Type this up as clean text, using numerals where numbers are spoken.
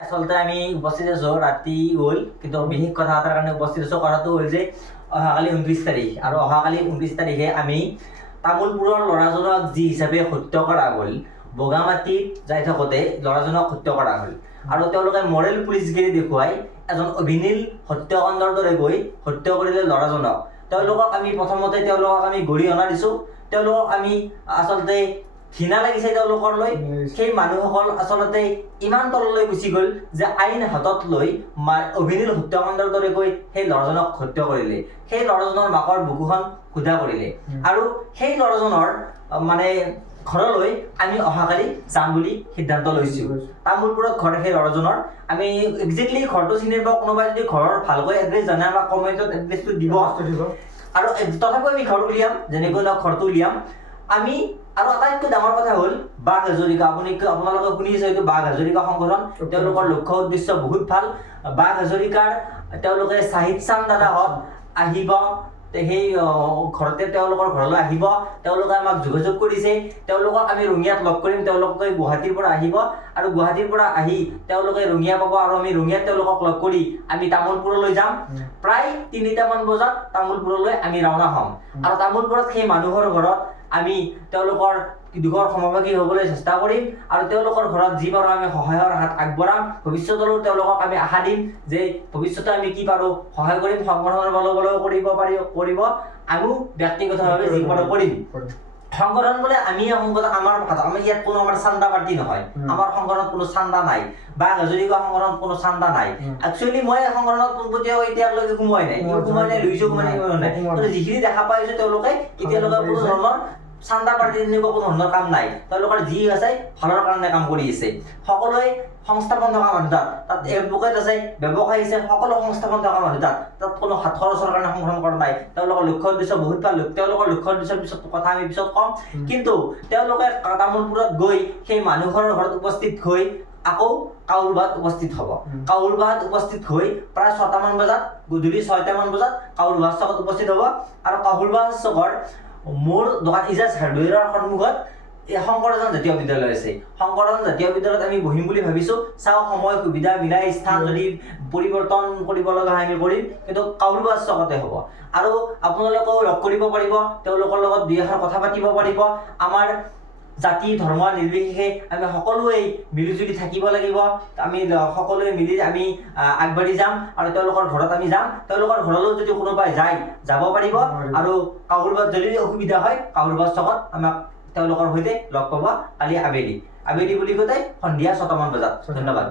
আচলতে আমি উপস্থিত আছো ৰাতি হ'ল, কিন্তু বিশেষ কথা এটাৰ কাৰণে উপস্থিত আছো। কথাটো হ'ল যে অহাকালি 29 তাৰিখ আৰু অহাকালি 29 তাৰিখে আমি তামোলপুৰৰ ল'ৰাজনক যি হিচাপে হত্যা কৰা হ'ল, বগামাটিত যাই থাকোঁতে ল'ৰাজনক হত্যা কৰা হ'ল আৰু তেওঁলোকে মৰেল পুলিচগিৰি দেখুৱাই এজন অভিনীল হত্যাকাণ্ডৰ দৰে গৈ হত্যা কৰিলে ল'ৰাজনক। তেওঁলোকক আমি প্ৰথমতে গৰিহণা দিছোঁ। তেওঁলোকক আমি আচলতে ঘৃণা লাগিছে তেওঁলোকৰ লৈ। সেই মানুহসকল আচলতে ইমান তললৈ গুচি গ'ল যে আইন হাতত লৈ অভিনীল হত্যাকাণ্ডৰ দৰে গৈ সেই ল'ৰাজনক হত্যা কৰিলে। সেই ল'ৰাজনৰ মাকৰ বুকুখন ঘোদা কৰিলে আৰু সেই ল'ৰাজনৰ ঘৰলৈ আমি অহাকালি যাম বুলি সিদ্ধান্ত লৈছোঁ। তামোলপুৰত ঘৰ সেই ল'ৰাজনৰ। আমি একজেক্টলি ঘৰটো চিনি পাওঁ। কোনোবাই যদি ঘৰৰ ভালকৈ এড্ৰেছ জানে আমাক কমেণ্টত এড্ৰেছটো দিব আৰু তথাপিও আমি ঘৰ উলিয়াম, যেনেকৈ ঘৰটো উলিয়াম আমি। আৰু আটাইতকৈ ডাঙৰ কথা হ'ল বাঘ হাজৰিকা। আপোনালোকে শুনিছে হয়তো বাঘ হাজৰিকা সংগঠন, তেওঁলোকৰ লক্ষ্য উদ্দেশ্য বহুত ভাল। বাঘ হাজৰিকাৰ তেওঁলোকে চাহিদ চান্দ দাদাহঁত আহিব, সেই ঘৰতে তেওঁলোকৰ ঘৰলৈ আহিব। তেওঁলোকে আমাক যোগাযোগ কৰিছে। তেওঁলোকক আমি ৰঙিয়াত লগ কৰিম। তেওঁলোকে গুৱাহাটীৰ পৰা আহিব আৰু গুৱাহাটীৰ পৰা আহি তেওঁলোকে ৰঙিয়া পাব আৰু আমি ৰঙিয়াত তেওঁলোকক লগ কৰি আমি তামোলপুৰলৈ যাম। প্ৰায় 3টামান বজাত তামোলপুৰলৈ আমি ৰাওনা হ'ম আৰু তামোলপুৰত সেই মানুহৰ ঘৰত আমি তেওঁলোকৰ দুখৰ সমভাগী হ'বলৈ চেষ্টা কৰিম আৰু তেওঁলোকৰ ঘৰত যি পাৰোঁ আমি সহায়ৰ হাত আগবঢ়াম। ভৱিষ্যতলৈও তেওঁলোকক আমি আশা দিম যে ভৱিষ্যতে আমি কি পাৰোঁ সহায় কৰিম। সংগঠনৰ বলবলেও কৰিব আমিও ব্যক্তিগতভাৱে যি পাৰোঁ কৰিম। সংগঠন বোলে আমি ইয়াত কোনো আমাৰ চান্দা পাৰ্টি নহয়। আমাৰ সংগঠনত কোনো চান্দা নাই। বা হাজৰিকা সংগঠনত কোনো চান্দা নাই। একচুৱেলি মই সংগঠনত পোনপটীয়াকৈ এতিয়ালৈকে সোমোৱাই নাই, লৈছোঁ নাই। কিন্তু যিখিনি দেখা পাইছোঁ তেওঁলোকে এতিয়ালৈকে কোনো ধৰণৰ চান্দা পাৰ্টি তেনেকুৱা কোনো ধৰণৰ কাম নাই। তেওঁলোকৰ যি আছে ভালৰ কাৰণে কাম কৰি আছে। সকলোৱে সংস্থাপন থকা মানুহ তাত এডভোকেট আছে, ব্যৱসায় আছে, সকলো সংস্থাপন থকা মানুহ তাত কোনো হাত খৰচৰ কাৰণে সংগঠন কৰা নাই। তেওঁলোকৰ লক্ষ্য উদ্দেশ্য বহুত ভাল। তেওঁলোকৰ লক্ষ্য উদ্দেশ্যৰ কথা আমি পিছত ক'ম। কিন্তু তেওঁলোকে তামোলপুৰত গৈ সেই মানুহঘৰৰ ঘৰত উপস্থিত হৈ আকৌ কাউৰবাত উপস্থিত হ'ব। কাউৰবাত উপস্থিত হৈ প্ৰায় 6টামান বজাত, গধূলি 6টামান বজাত কাউৰবাত চকত উপস্থিত হ'ব আৰু কাউৰবাত চকৰ মোৰ দোকান ইজাজ হাৰ্ডৱেৰৰ সন্মুখত শংকৰজন জাতীয় বিদ্যালয় আছে। শংকৰজন জাতীয় বিদ্যালয়ত আমি বহিম বুলি ভাবিছোঁ। চাওঁ সময় সুবিধা মিলাই স্থান যদি পৰিৱৰ্তন কৰিব লগা হয় আমি কৰিম, কিন্তু কাউৰবাত চকতে হ'ব আৰু আপোনালোকেও লগ কৰিব পাৰিব। তেওঁলোকৰ লগত দুই এষাৰ কথা পাতিব পাৰিব। আমাৰ জাতি ধৰ্ম নিৰ্বিশেষে আমি সকলোৱে মিলিজুলি থাকিব লাগিব। আমি সকলোৱে মিলি আমি আগবাঢ়ি যাম আৰু তেওঁলোকৰ ঘৰত আমি যাম। তেওঁলোকৰ ঘৰলৈও যদি কোনোবাই যায় যাব পাৰিব আৰু কাউৰবাত যদি অসুবিধা হয় কাউৰবাত চকত আমাক তেওঁলোকৰ সৈতে লগ পাব কালি আবেলি বুলি কওঁতে সন্ধিয়া 6টামান বজাত। ধন্যবাদ।